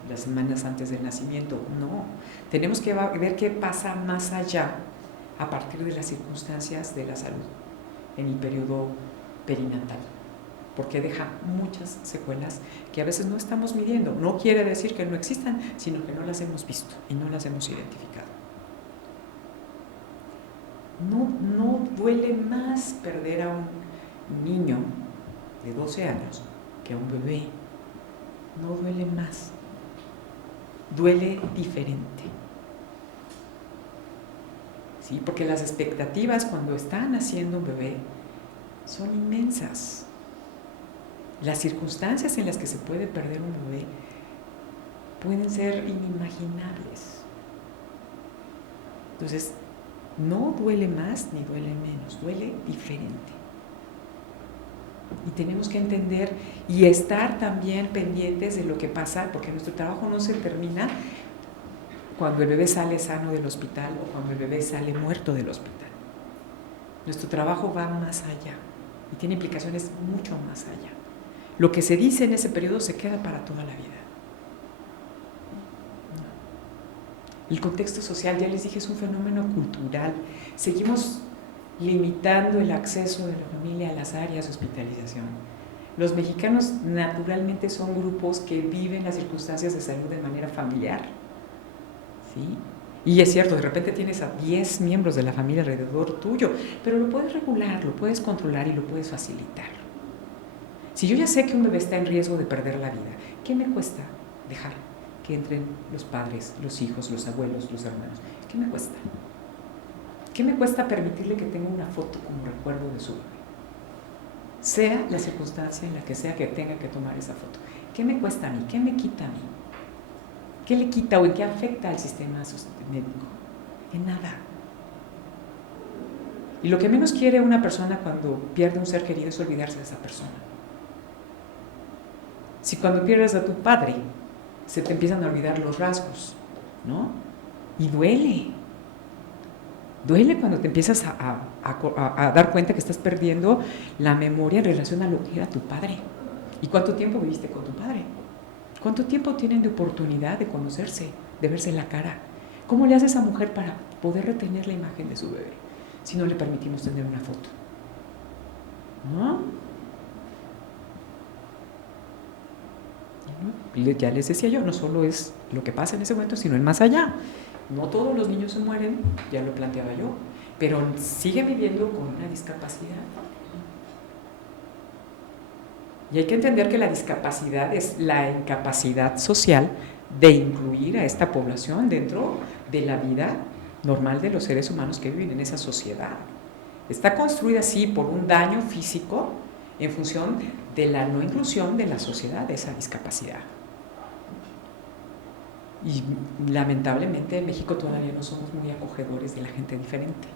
las semanas antes del nacimiento, no. Tenemos que ver qué pasa más allá a partir de las circunstancias de la salud en el periodo perinatal, porque deja muchas secuelas que a veces no estamos midiendo. No quiere decir que no existan, sino que no las hemos visto y no las hemos identificado. No duele más perder a un niño de 12 años que a un bebé. No duele más. Duele diferente. ¿Sí? Porque las expectativas cuando está naciendo un bebé son inmensas. Las circunstancias en las que se puede perder un bebé pueden ser inimaginables. Entonces, no duele más ni duele menos, duele diferente. Y tenemos que entender y estar también pendientes de lo que pasa, porque nuestro trabajo no se termina cuando el bebé sale sano del hospital o cuando el bebé sale muerto del hospital. Nuestro trabajo va más allá y tiene implicaciones mucho más allá. Lo que se dice en ese periodo se queda para toda la vida. El contexto social, ya les dije, es un fenómeno cultural. Seguimos limitando el acceso de la familia a las áreas de hospitalización. Los mexicanos naturalmente son grupos que viven las circunstancias de salud de manera familiar. ¿Sí? Y es cierto, de repente tienes a 10 miembros de la familia alrededor tuyo, pero lo puedes regular, lo puedes controlar y lo puedes facilitar. Si yo ya sé que un bebé está en riesgo de perder la vida, ¿qué me cuesta dejar que entren los padres, los hijos, los abuelos, los hermanos? ¿Qué me cuesta? ¿Qué me cuesta permitirle que tenga una foto como recuerdo de su bebé? Sea la circunstancia en la que sea que tenga que tomar esa foto. ¿Qué me cuesta a mí? ¿Qué me quita a mí? ¿Qué le quita o en qué afecta al sistema médico? En nada. Y lo que menos quiere una persona cuando pierde un ser querido es olvidarse de esa persona. Si cuando pierdes a tu padre se te empiezan a olvidar los rasgos, ¿no? Y duele. Duele cuando te empiezas a dar cuenta que estás perdiendo la memoria en relación a lo que era tu padre. ¿Y cuánto tiempo viviste con tu padre? ¿Cuánto tiempo tienen de oportunidad de conocerse, de verse en la cara? ¿Cómo le hace esa mujer para poder retener la imagen de su bebé si no le permitimos tener una foto? ¿No? Ya les decía yo, no solo es lo que pasa en ese momento, sino el más allá. No todos los niños se mueren, ya lo planteaba yo, pero siguen viviendo con una discapacidad. Y hay que entender que la discapacidad es la incapacidad social de incluir a esta población dentro de la vida normal de los seres humanos que viven en esa sociedad. Está construida así por un daño físico en función de la no inclusión de la sociedad de esa discapacidad. Y lamentablemente en México todavía no somos muy acogedores de la gente diferente.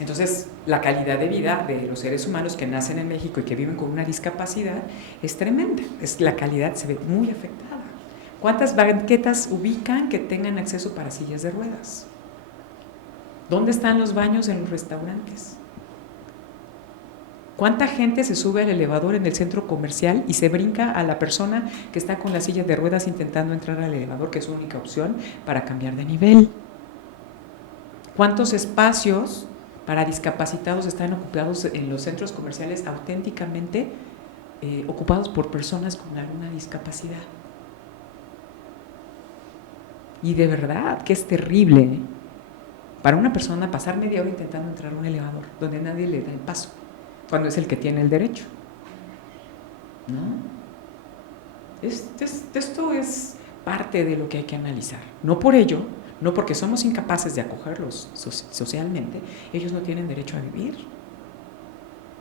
Entonces, la calidad de vida de los seres humanos que nacen en México y que viven con una discapacidad es tremenda. La calidad se ve muy afectada. ¿Cuántas banquetas ubican que tengan acceso para sillas de ruedas? ¿Dónde están los baños en los restaurantes? ¿Cuánta gente se sube al elevador en el centro comercial y se brinca a la persona que está con la silla de ruedas intentando entrar al elevador, que es su única opción para cambiar de nivel? ¿Cuántos espacios para discapacitados están ocupados en los centros comerciales auténticamente ocupados por personas con alguna discapacidad? Y de verdad que es terrible, ¿eh? Para una persona pasar media hora intentando entrar a un elevador donde nadie le da el paso, cuando es el que tiene el derecho, ¿no? Esto es parte de lo que hay que analizar. No por ello, no porque somos incapaces de acogerlos socialmente, ellos no tienen derecho a vivir.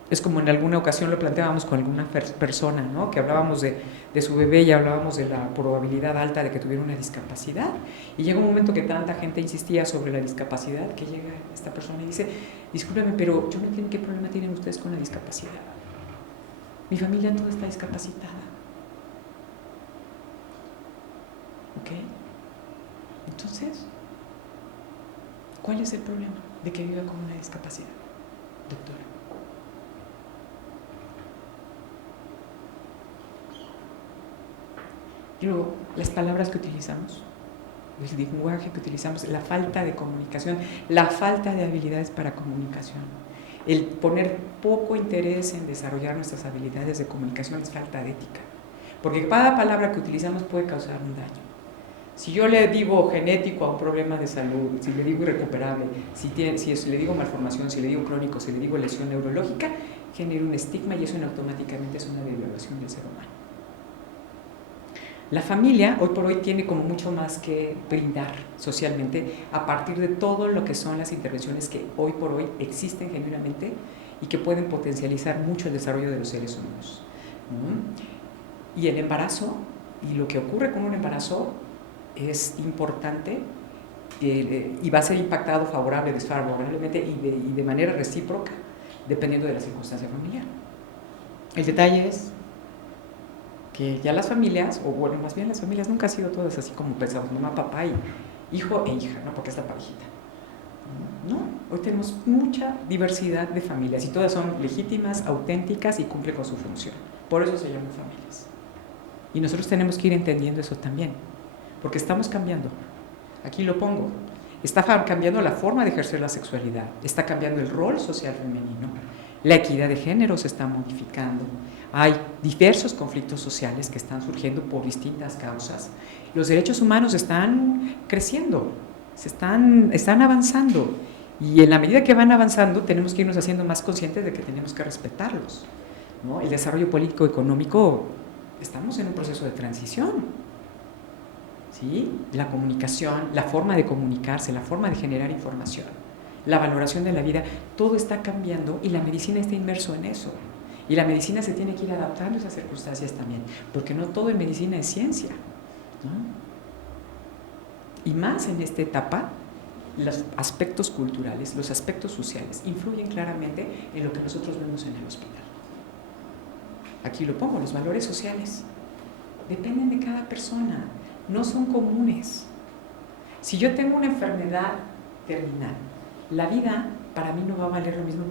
Es como en alguna ocasión lo planteábamos con alguna persona, ¿no? Que hablábamos de su bebé y hablábamos de la probabilidad alta de que tuviera una discapacidad. Y llega un momento que tanta gente insistía sobre la discapacidad que llega esta persona y dice: discúlpeme, pero yo no entiendo qué problema tienen ustedes con la discapacidad. Mi familia toda está discapacitada. ¿Ok? Entonces, ¿cuál es el problema de que viva con una discapacidad, doctora? Y luego, las palabras que utilizamos, el lenguaje que utilizamos, la falta de comunicación, la falta de habilidades para comunicación, el poner poco interés en desarrollar nuestras habilidades de comunicación es falta de ética, porque cada palabra que utilizamos puede causar un daño. Si yo le digo genético a un problema de salud, si le digo irrecuperable, si le digo malformación, si le digo crónico, si le digo lesión neurológica, genera un estigma y eso automáticamente es una devaluación del ser humano. La familia hoy por hoy tiene como mucho más que brindar socialmente a partir de todo lo que son las intervenciones que hoy por hoy existen genuinamente y que pueden potencializar mucho el desarrollo de los seres humanos. Y el embarazo, y lo que ocurre con un embarazo es importante y va a ser impactado favorable, desfavorablemente y de manera recíproca dependiendo de la circunstancia familiar. El detalle es que ya las familias, o bueno, más bien las familias nunca han sido todas así como pensamos, mamá, papá y hijo e hija, ¿no? Porque es la parejita. No, hoy tenemos mucha diversidad de familias y todas son legítimas, auténticas y cumplen con su función. Por eso se llaman familias. Y nosotros tenemos que ir entendiendo eso también, porque estamos cambiando. Aquí lo pongo. Está cambiando la forma de ejercer la sexualidad, está cambiando el rol social femenino, la equidad de género se está modificando. Hay diversos conflictos sociales que están surgiendo por distintas causas. Los derechos humanos están creciendo, están avanzando. Y en la medida que van avanzando, tenemos que irnos haciendo más conscientes de que tenemos que respetarlos, ¿no? El desarrollo político-económico, estamos en un proceso de transición. ¿Sí? La comunicación, la forma de comunicarse, la forma de generar información, la valoración de la vida, todo está cambiando y la medicina está inmerso en eso. Y la medicina se tiene que ir adaptando a esas circunstancias también, porque no todo en medicina es ciencia, ¿no? Y más en esta etapa, los aspectos culturales, los aspectos sociales, influyen claramente en lo que nosotros vemos en el hospital. Aquí lo pongo, los valores sociales dependen de cada persona, no son comunes. Si yo tengo una enfermedad terminal, la vida para mí no va a valer lo mismo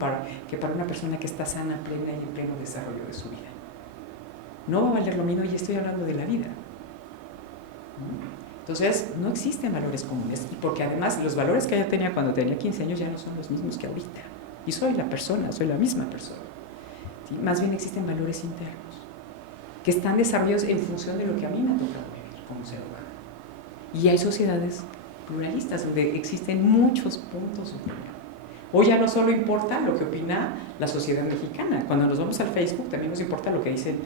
que para una persona que está sana, plena y en pleno desarrollo de su vida. No va a valer lo mismo y estoy hablando de la vida. Entonces, no existen valores comunes, y porque además los valores que yo tenía cuando tenía 15 años ya no son los mismos que ahorita. Y soy la persona, soy la misma persona. ¿Sí? Más bien existen valores internos, que están desarrollados en función de lo que a mí me ha tocado vivir como ser humano. Y hay sociedades pluralistas donde existen muchos puntos de opinión. Hoy ya no solo importa lo que opina la sociedad mexicana. Cuando nos vamos al Facebook también nos importa lo que dicen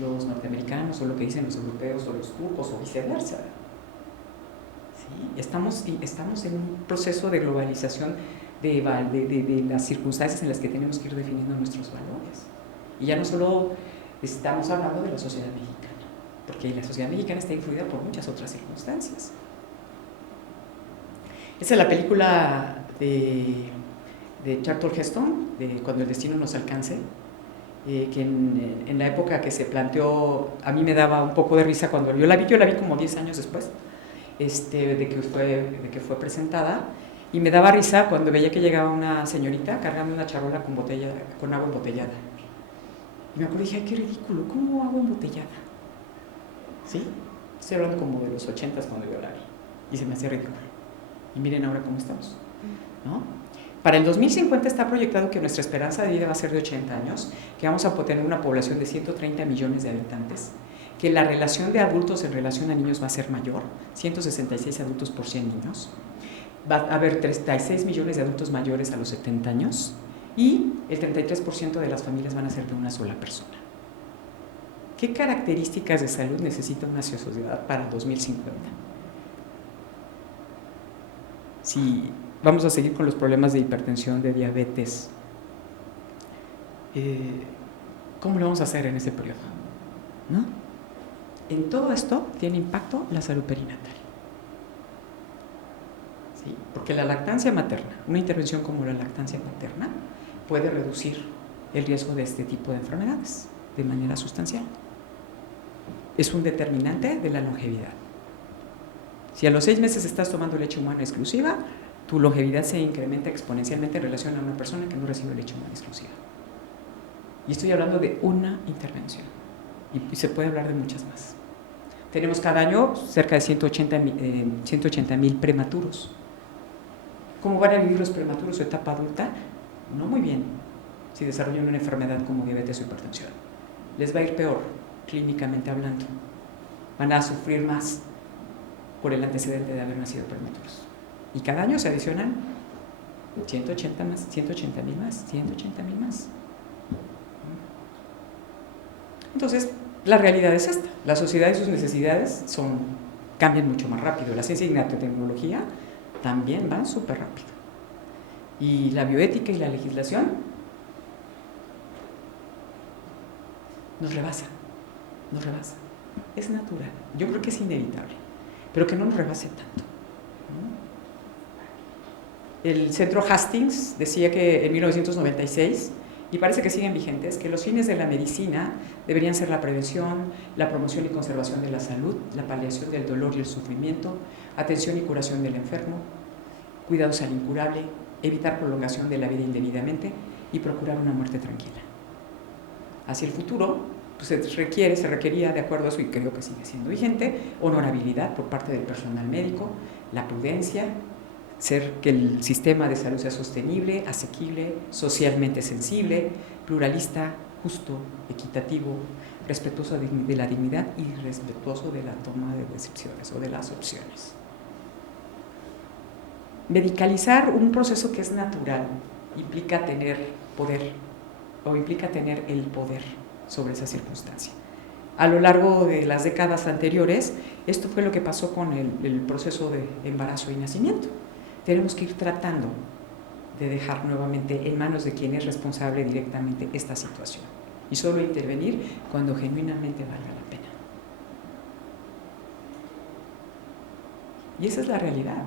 los norteamericanos o lo que dicen los europeos o los turcos o viceversa. ¿Sí? Estamos en un proceso de globalización de las circunstancias en las que tenemos que ir definiendo nuestros valores. Y ya no solo estamos hablando de la sociedad mexicana, porque la sociedad mexicana está influida por muchas otras circunstancias. Esa es la película de Charlton Heston, de Cuando el destino nos alcance, que en la época que se planteó, a mí me daba un poco de risa cuando yo la vi como 10 años después de que fue presentada, y me daba risa cuando veía que llegaba una señorita cargando una charola con agua embotellada. Y me acuerdo y dije, ay, qué ridículo, ¿cómo agua embotellada? ¿Sí? Estoy hablando como de los 80s cuando yo la vi, y se me hacía ridículo. Y miren ahora cómo estamos, ¿no? Para el 2050 está proyectado que nuestra esperanza de vida va a ser de 80 años, que vamos a tener una población de 130 millones de habitantes, que la relación de adultos en relación a niños va a ser mayor, 166 adultos por 100 niños, va a haber 36 millones de adultos mayores a los 70 años y el 33% de las familias van a ser de una sola persona. ¿Qué características de salud necesita una sociedad para 2050? Si vamos a seguir con los problemas de hipertensión, de diabetes, ¿cómo lo vamos a hacer en ese periodo? ¿No? En todo esto tiene impacto la salud perinatal. ¿Sí? Porque la lactancia materna, una intervención como la lactancia materna, puede reducir el riesgo de este tipo de enfermedades de manera sustancial. Es un determinante de la longevidad. Si a los 6 meses estás tomando leche humana exclusiva, tu longevidad se incrementa exponencialmente en relación a una persona que no recibe leche humana exclusiva. Y estoy hablando de una intervención. Y se puede hablar de muchas más. Tenemos cada año cerca de 180,000 prematuros. ¿Cómo van a vivir los prematuros su etapa adulta? No muy bien, si desarrollan una enfermedad como diabetes o hipertensión. Les va a ir peor, clínicamente hablando. Van a sufrir más por el antecedente de haber nacido prematuros. Y cada año se adicionan 180,000 más, 180,000 más, 180,000 más. Entonces, la realidad es esta. La sociedad y sus necesidades cambian mucho más rápido. La ciencia y la tecnología también van súper rápido. Y la bioética y la legislación nos rebasa. Es natural. Yo creo que es inevitable, pero que no nos rebase tanto. El centro Hastings decía que en 1996, y parece que siguen vigentes, que los fines de la medicina deberían ser la prevención, la promoción y conservación de la salud, la paliación del dolor y el sufrimiento, atención y curación del enfermo, cuidados al incurable, evitar prolongación de la vida indebidamente y procurar una muerte tranquila. Hacia el futuro, pues se requería, de acuerdo a eso, y creo que sigue siendo vigente, honorabilidad por parte del personal médico, la prudencia, que el sistema de salud sea sostenible, asequible, socialmente sensible, pluralista, justo, equitativo, respetuoso de la dignidad y respetuoso de la toma de decisiones o de las opciones. Medicalizar un proceso que es natural implica tener poder o implica tener el poder sobre esa circunstancia. A lo largo de las décadas anteriores, esto fue lo que pasó con el proceso de embarazo y nacimiento. Tenemos que ir tratando de dejar nuevamente en manos de quien es responsable directamente esta situación y solo intervenir cuando genuinamente valga la pena. Y esa es la realidad.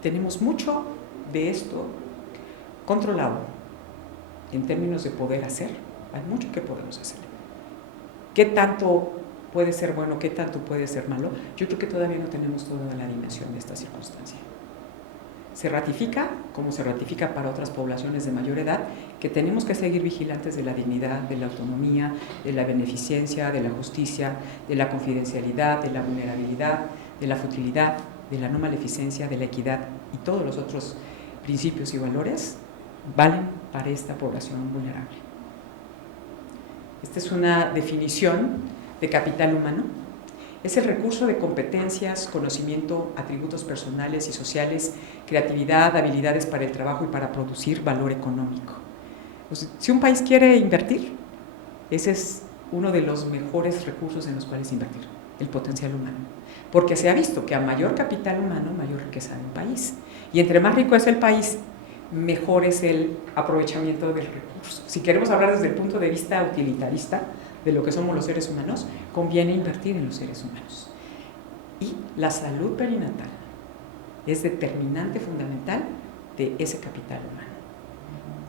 Tenemos mucho de esto controlado en términos de poder hacer. Hay mucho que podemos hacer. ¿Qué tanto puede ser bueno, qué tanto puede ser malo? Yo creo que todavía no tenemos toda la dimensión de esta circunstancia. Se ratifica, como se ratifica para otras poblaciones de mayor edad, que tenemos que seguir vigilantes de la dignidad, de la autonomía, de la beneficencia, de la justicia, de la confidencialidad, de la vulnerabilidad, de la futilidad, de la no maleficencia, de la equidad y todos los otros principios y valores valen para esta población vulnerable. Esta es una definición de capital humano. Es el recurso de competencias, conocimiento, atributos personales y sociales, creatividad, habilidades para el trabajo y para producir valor económico. Pues, si un país quiere invertir, ese es uno de los mejores recursos en los cuales invertir, el potencial humano. Porque se ha visto que a mayor capital humano, mayor riqueza de un país. Y entre más rico es el país, mejor es el aprovechamiento del recurso. Si queremos hablar desde el punto de vista utilitarista de lo que somos los seres humanos, conviene invertir en los seres humanos. Y la salud perinatal es determinante, fundamental de ese capital humano.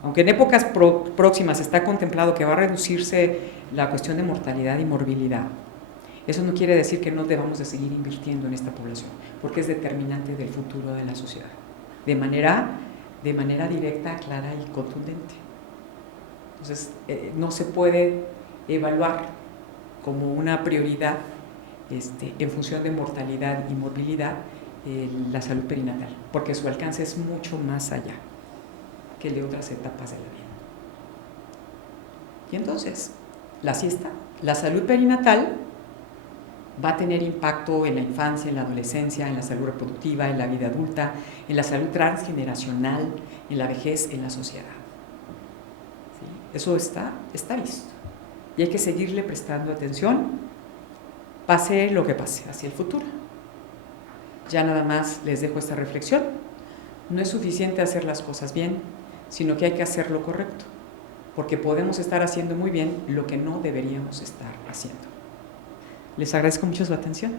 Aunque en épocas próximas está contemplado que va a reducirse la cuestión de mortalidad y morbilidad, eso no quiere decir que no debamos de seguir invirtiendo en esta población, porque es determinante del futuro de la sociedad, de manera directa, clara y contundente. Entonces, no se puede evaluar como una prioridad en función de mortalidad y morbilidad la salud perinatal, porque su alcance es mucho más allá que el de otras etapas de la vida. Y entonces, la salud perinatal va a tener impacto en la infancia, en la adolescencia, en la salud reproductiva, en la vida adulta, en la salud transgeneracional, en la vejez, en la sociedad. ¿Sí? Eso está visto. Y hay que seguirle prestando atención, pase lo que pase, hacia el futuro. Ya nada más les dejo esta reflexión. No es suficiente hacer las cosas bien, sino que hay que hacer lo correcto, porque podemos estar haciendo muy bien lo que no deberíamos estar haciendo. Les agradezco mucho su atención.